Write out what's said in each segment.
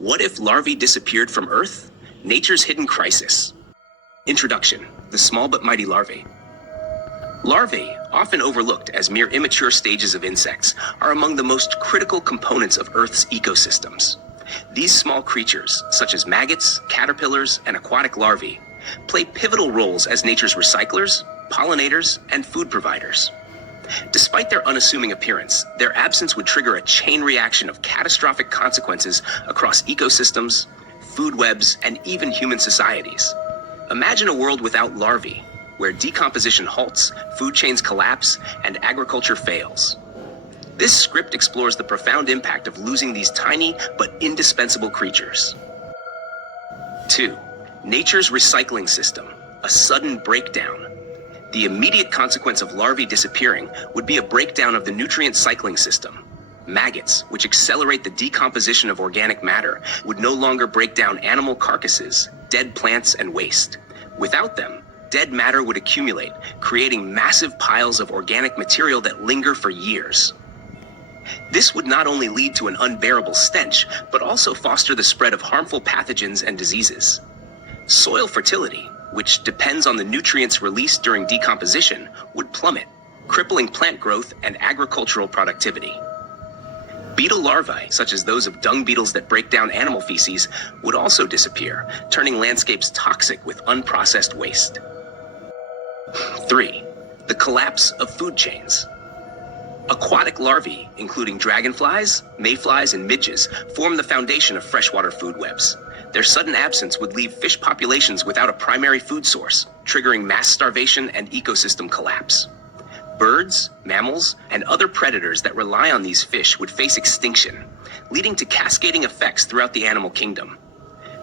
What if larvae disappeared from Earth? Nature's hidden crisis. Introduction: the small but mighty larvae. Larvae, often overlooked as mere immature stages of insects, are among the most critical components of Earth's ecosystems. These small creatures, such as maggots, caterpillars, and aquatic larvae, play pivotal roles as nature's recyclers, pollinators, and food providers. Despite their unassuming appearance, their absence would trigger a chain reaction of catastrophic consequences across ecosystems, food webs, and even human societies. Imagine a world without larvae, where decomposition halts, food chains collapse, and agriculture fails. This script explores the profound impact of losing these tiny but indispensable creatures. 2. Nature's recycling system, a sudden breakdown. The immediate consequence of larvae disappearing would be a breakdown of the nutrient cycling system. Maggots, which accelerate the decomposition of organic matter, would no longer break down animal carcasses, dead plants, and waste. Without them, dead matter would accumulate, creating massive piles of organic material that linger for years. This would not only lead to an unbearable stench, but also foster the spread of harmful pathogens and diseases. Soil fertility, which depends on the nutrients released during decomposition, would plummet, crippling plant growth and agricultural productivity. Beetle larvae, such as those of dung beetles that break down animal feces, would also disappear, turning landscapes toxic with unprocessed waste. 3. The collapse of food chains. Aquatic larvae, including dragonflies, mayflies, and midges, form the foundation of freshwater food webs. Their sudden absence would leave fish populations without a primary food source, triggering mass starvation and ecosystem collapse. Birds, mammals, and other predators that rely on these fish would face extinction, leading to cascading effects throughout the animal kingdom.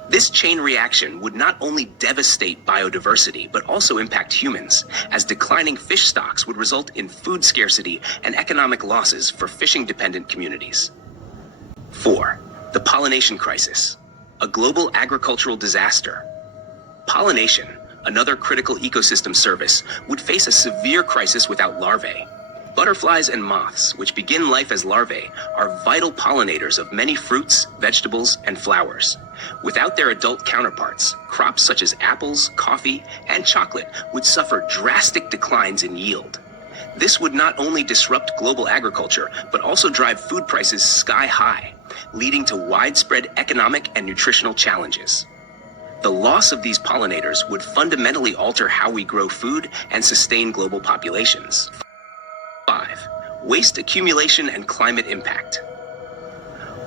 This chain reaction would not only devastate biodiversity, but also impact humans, as declining fish stocks would result in food scarcity and economic losses for fishing-dependent communities. 4. The pollination crisis, a global agricultural disaster. Pollination, another critical ecosystem service, would face a severe crisis without larvae. Butterflies and moths, which begin life as larvae, are vital pollinators of many fruits, vegetables, and flowers. Without their adult counterparts, crops such as apples, coffee, and chocolate would suffer drastic declines in yield. This would not only disrupt global agriculture, but also drive food prices sky high, leading to widespread economic and nutritional challenges. The loss of these pollinators would fundamentally alter how we grow food and sustain global populations. 5. Waste accumulation and climate impact.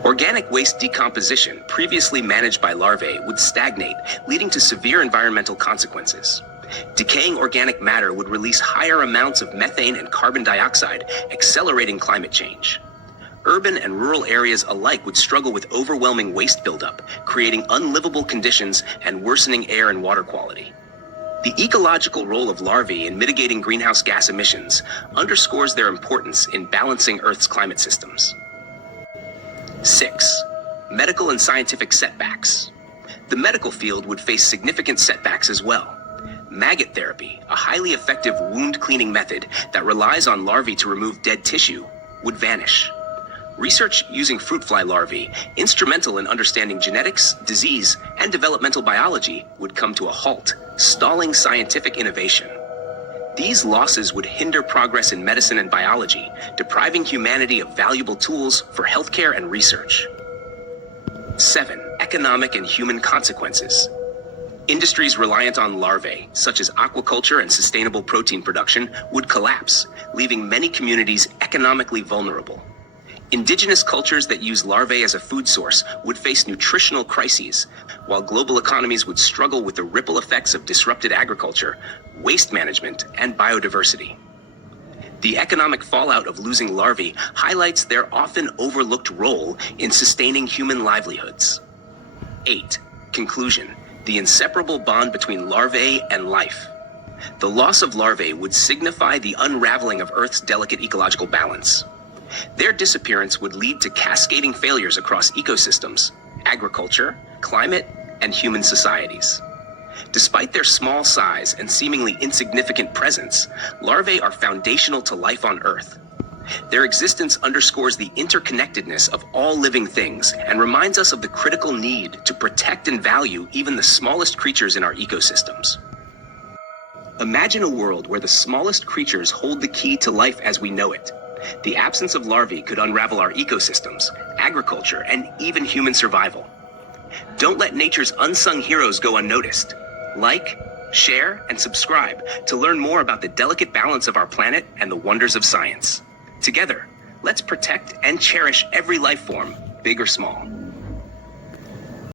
Organic waste decomposition, previously managed by larvae, would stagnate, leading to severe environmental consequences. Decaying organic matter would release higher amounts of methane and carbon dioxide, accelerating climate change. Urban and rural areas alike would struggle with overwhelming waste buildup, creating unlivable conditions and worsening air and water quality. The ecological role of larvae in mitigating greenhouse gas emissions underscores their importance in balancing Earth's climate systems. 6. Medical and scientific setbacks. The medical field would face significant setbacks as well. Maggot therapy, a highly effective wound cleaning method that relies on larvae to remove dead tissue, would vanish. Research using fruit fly larvae, instrumental in understanding genetics, disease, and developmental biology, would come to a halt, stalling scientific innovation. These losses would hinder progress in medicine and biology, depriving humanity of valuable tools for healthcare and research. 7. Economic and human consequences. Industries reliant on larvae, such as aquaculture and sustainable protein production, would collapse, leaving many communities economically vulnerable. Indigenous cultures that use larvae as a food source would face nutritional crises, while global economies would struggle with the ripple effects of disrupted agriculture, waste management, and biodiversity. The economic fallout of losing larvae highlights their often overlooked role in sustaining human livelihoods. 8. Conclusion: the inseparable bond between larvae and life. The loss of larvae would signify the unraveling of Earth's delicate ecological balance. Their disappearance would lead to cascading failures across ecosystems, agriculture, climate, and human societies. Despite their small size and seemingly insignificant presence, larvae are foundational to life on Earth. Their existence underscores the interconnectedness of all living things and reminds us of the critical need to protect and value even the smallest creatures in our ecosystems. Imagine a world where the smallest creatures hold the key to life as we know it. The absence of larvae could unravel our ecosystems, agriculture, and even human survival. Don't let nature's unsung heroes go unnoticed. Like, share, and subscribe to learn more about the delicate balance of our planet and the wonders of science. Together, let's protect and cherish every life form, big or small.